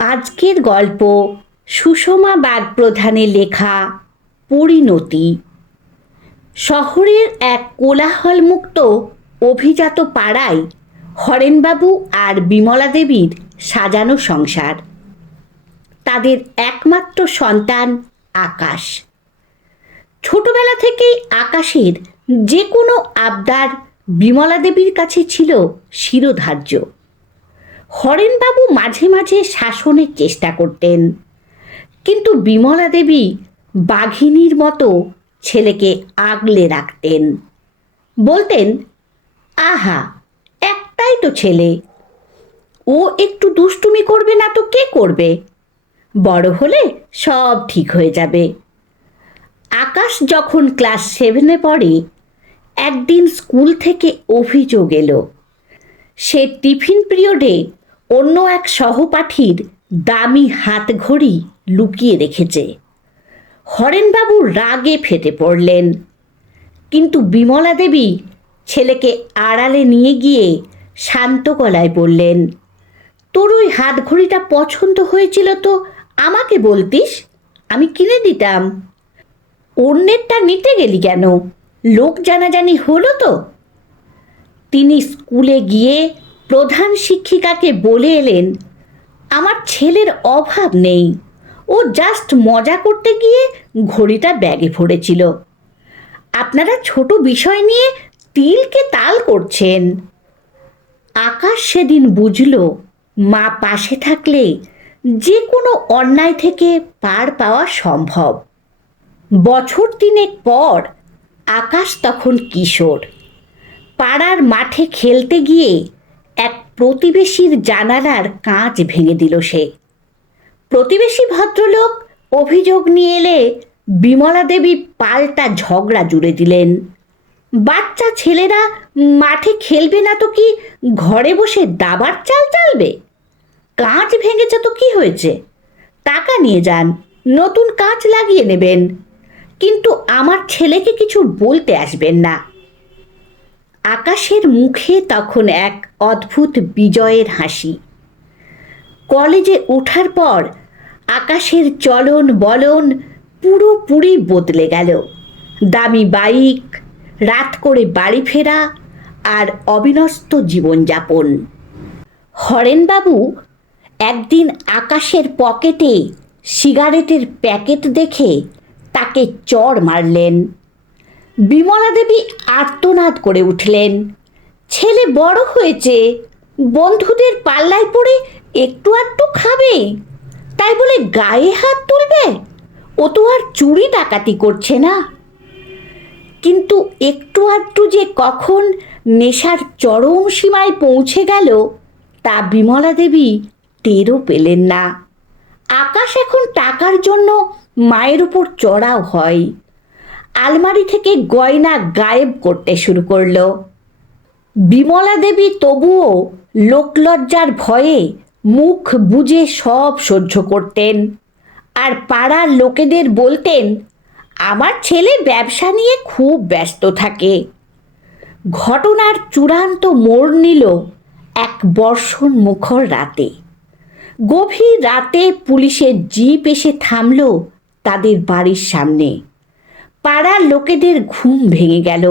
আজকের গল্প সুষমা বাগপ্রধানের লেখা পরিণতি। শহরের এক কোলাহলমুক্ত অভিজাত পাড়ায় হরেনবাবু আর বিমলা দেবীর সাজানো সংসার। তাদের একমাত্র সন্তান আকাশ। ছোটবেলা থেকেই আকাশের যে কোনো আবদার বিমলা দেবীর কাছে ছিল শিরোধার্য। হরেনবাবু মাঝে মাঝে শাসনের চেষ্টা করতেন, কিন্তু বিমলা দেবী বাঘিনীর মতো ছেলেকে আগলে রাখতেন। বলতেন, আহা, একটাই তো ছেলে, ও একটু দুষ্টুমি করবে না তো কে করবে? বড় হলে সব ঠিক হয়ে যাবে। আকাশ যখন ক্লাস 7-এ পড়ে, একদিন স্কুল থেকে অভিযোগ এলো সে টিফিন পিরিয়ডে অন্য এক সহপাঠীর দামি হাতঘড়ি লুকিয়ে রেখেছে। হরেনবাবু রাগে ফেটে পড়লেন, কিন্তু বিমলা দেবী ছেলেকে আড়ালে নিয়ে গিয়ে শান্ত গলায় বললেন, তোর ওই হাতঘড়িটা পছন্দ হয়েছিল তো আমাকে বলতিস, আমি কিনে দিতাম। অন্যেরটা নিতে গেলি কেন? লোক জানাজানি হলো তো। তিনি স্কুলে গিয়ে প্রধান শিক্ষিকাকে বলে এলেন, আমার ছেলের অভাব নেই, ও জাস্ট মজা করতে গিয়ে ঘড়িটা ব্যাগে ভরেছিল। আপনারা ছোট বিষয় নিয়ে তিলকে তাল করছেন। আকাশ সেদিন বুঝল, মা পাশে থাকলে যে কোনো অন্যায় থেকে পার পাওয়া সম্ভব। বছর 3 পর আকাশ তখন কিশোর। পাড়ার মাঠে খেলতে গিয়ে এক প্রতিবেশীর জানালার কাঁচ ভেঙে দিল সে। প্রতিবেশী ভদ্রলোক অভিযোগ নিয়ে এলে বিমলা দেবী পাল্টা ঝগড়া জুড়ে দিলেন। বাচ্চা ছেলেরা মাঠে খেলবে না তো কি ঘরে বসে দাবার চাল চালবে? কাঁচ ভেঙেছে তো কি হয়েছে, টাকা নিয়ে যান, নতুন কাঁচ লাগিয়ে নেবেন, কিন্তু আমার ছেলেকে কিছু বলতে আসবেন না। আকাশের মুখে তখন এক অদ্ভুত বিজয়ের হাসি। কলেজে ওঠার পর আকাশের চলন বলন পুরোপুরি বদলে গেল। দামি বাইক, রাত করে বাড়ি ফেরা আর অবিনস্ত জীবনযাপন। হরেনবাবু একদিন আকাশের পকেটে সিগারেটের প্যাকেট দেখে তাকে চড় মারলেন। বিমলা দেবী আর্তনাদ করে উঠলেন, ছেলে বড় হয়েছে, বন্ধুদের পাল্লায় পড়ে একটু আধটু খাবে, তাই বলে গায়ে হাত তুলবে? ও তো আর চুরি ডাকাতি করছে না। কিন্তু একটু আধটু যে কখন নেশার চরম সীমায় পৌঁছে গেল তা বিমলা দেবী টেরও পেলেন না। আকাশ এখন টাকার জন্য মায়ের উপর চড়াও হয়। আলমারি থেকে গয়না গায়েব করতে শুরু করলো। বিমলা দেবী তবুও লোকলজ্জার ভয়ে মুখ বুজে সব সহ্য করতেন, আর পাড়ার লোকেদের বলতেন, আমার ছেলে ব্যবসা নিয়ে খুব ব্যস্ত থাকে। ঘটনার চূড়ান্ত মোড় নিল এক বর্ষণ মুখর রাতে। গভীর রাতে পুলিশের জিপ এসে থামল তাদের বাড়ির সামনে। পাড়ার লোকেদের ঘুম ভেঙে গেল।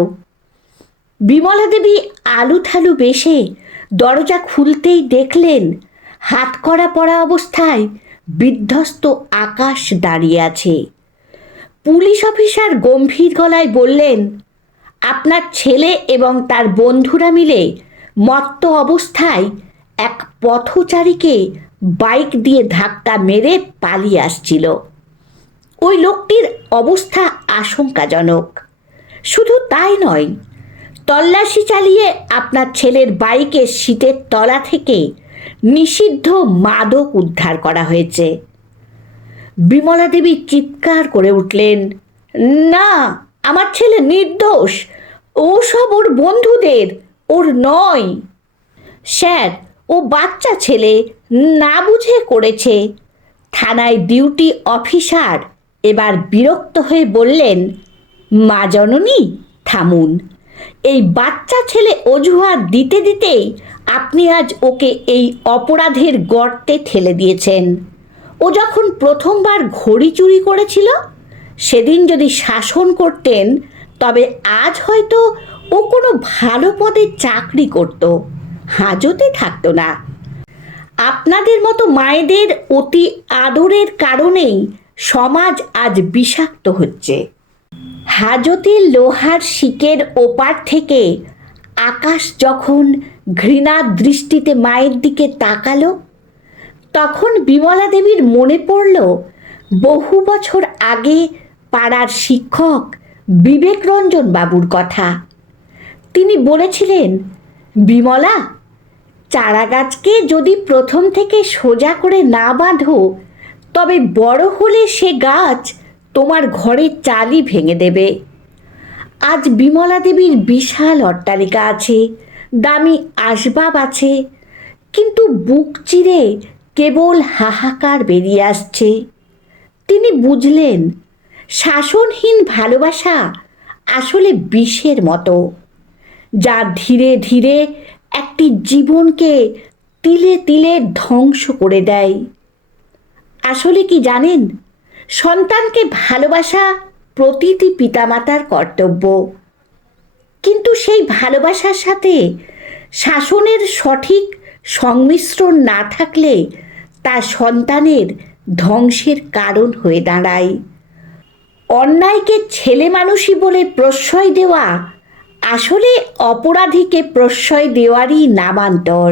বিমলা দেবী আলুথালু বেশে দরজা খুলতেই দেখলেন হাতকড়া পরা অবস্থায় বিধ্বস্ত আকাশ দাঁড়িয়ে আছে। পুলিশ অফিসার গম্ভীর গলায় বললেন, আপনার ছেলে এবং তার বন্ধুরা মিলে মত্ত অবস্থায় এক পথচারীকে বাইক দিয়ে ধাক্কা মেরে পালিয়ে আসছিল। ওই লোকটির অবস্থা আশঙ্কাজনক। শুধু তাই নয়, তল্লাশি চালিয়ে আপনার ছেলের বাইকের সিটের তলা থেকে নিষিদ্ধ মাদক উদ্ধার করা হয়েছে। বিমলা দেবী চিৎকার করে উঠলেন, না, আমার ছেলে নির্দোষ, ও সব ওর বন্ধুদের, ওর নয়। স্যার, ও বাচ্চা ছেলে, না বুঝে করেছে। থানায় ডিউটি অফিসার এবার বিরক্ত হয়ে বললেন, মা জননী থামুন, এই বাচ্চা ছেলে অজুহাত দিতে দিতেই আপনি আজ ওকে এই অপরাধের গর্তে ঠেলে দিয়েছেন। ও যখন প্রথমবার ঘড়ি চুরি করেছিল সেদিন যদি শাসন করতেন তবে আজ হয়তো ও কোনো ভালো পদে চাকরি করত, হাজতে থাকতো না। আপনাদের মতো মায়েদের অতি আদরের কারণেই সমাজ আজ বিষাক্ত হচ্ছে। হাজতের লোহার শিকের ওপার থেকে আকাশ যখন ঘৃণার দৃষ্টিতে মায়ের দিকে তাকালো তখন বিমলা দেবীর মনে পড়ল বহু বছর আগে পাড়ার শিক্ষক বিবেকরঞ্জন বাবুর কথা। তিনি বলেছিলেন, বিমলা, চারাগাছকে যদি প্রথম থেকে সোজা করে না বাঁধো তবে বড় হলে সে গাছ তোমার ঘরের চালই ভেঙে দেবে। আজ বিমলা দেবীর বিশাল অট্টালিকা আছে, দামি আসবাব আছে, কিন্তু বুক চিরে কেবল হাহাকার বেরিয়ে আসছে। তিনি বুঝলেন শাসনহীন ভালোবাসা আসলে বিষের মতো, যা ধীরে ধীরে একটি জীবনকে তিলে তিলে ধ্বংস করে দেয়। আসলে কি জানেন, সন্তানকে ভালোবাসা প্রতিটি পিতামাতার কর্তব্য, কিন্তু সেই ভালোবাসার সাথে শাসনের সঠিক সংমিশ্রণ না থাকলে তা সন্তানের ধ্বংসের কারণ হয়ে দাঁড়ায়। অন্যায়কে ছেলে মানুষই বলে প্রশ্রয় দেওয়া আসলে অপরাধীকে প্রশ্রয় দেওয়ারই নামান্তর।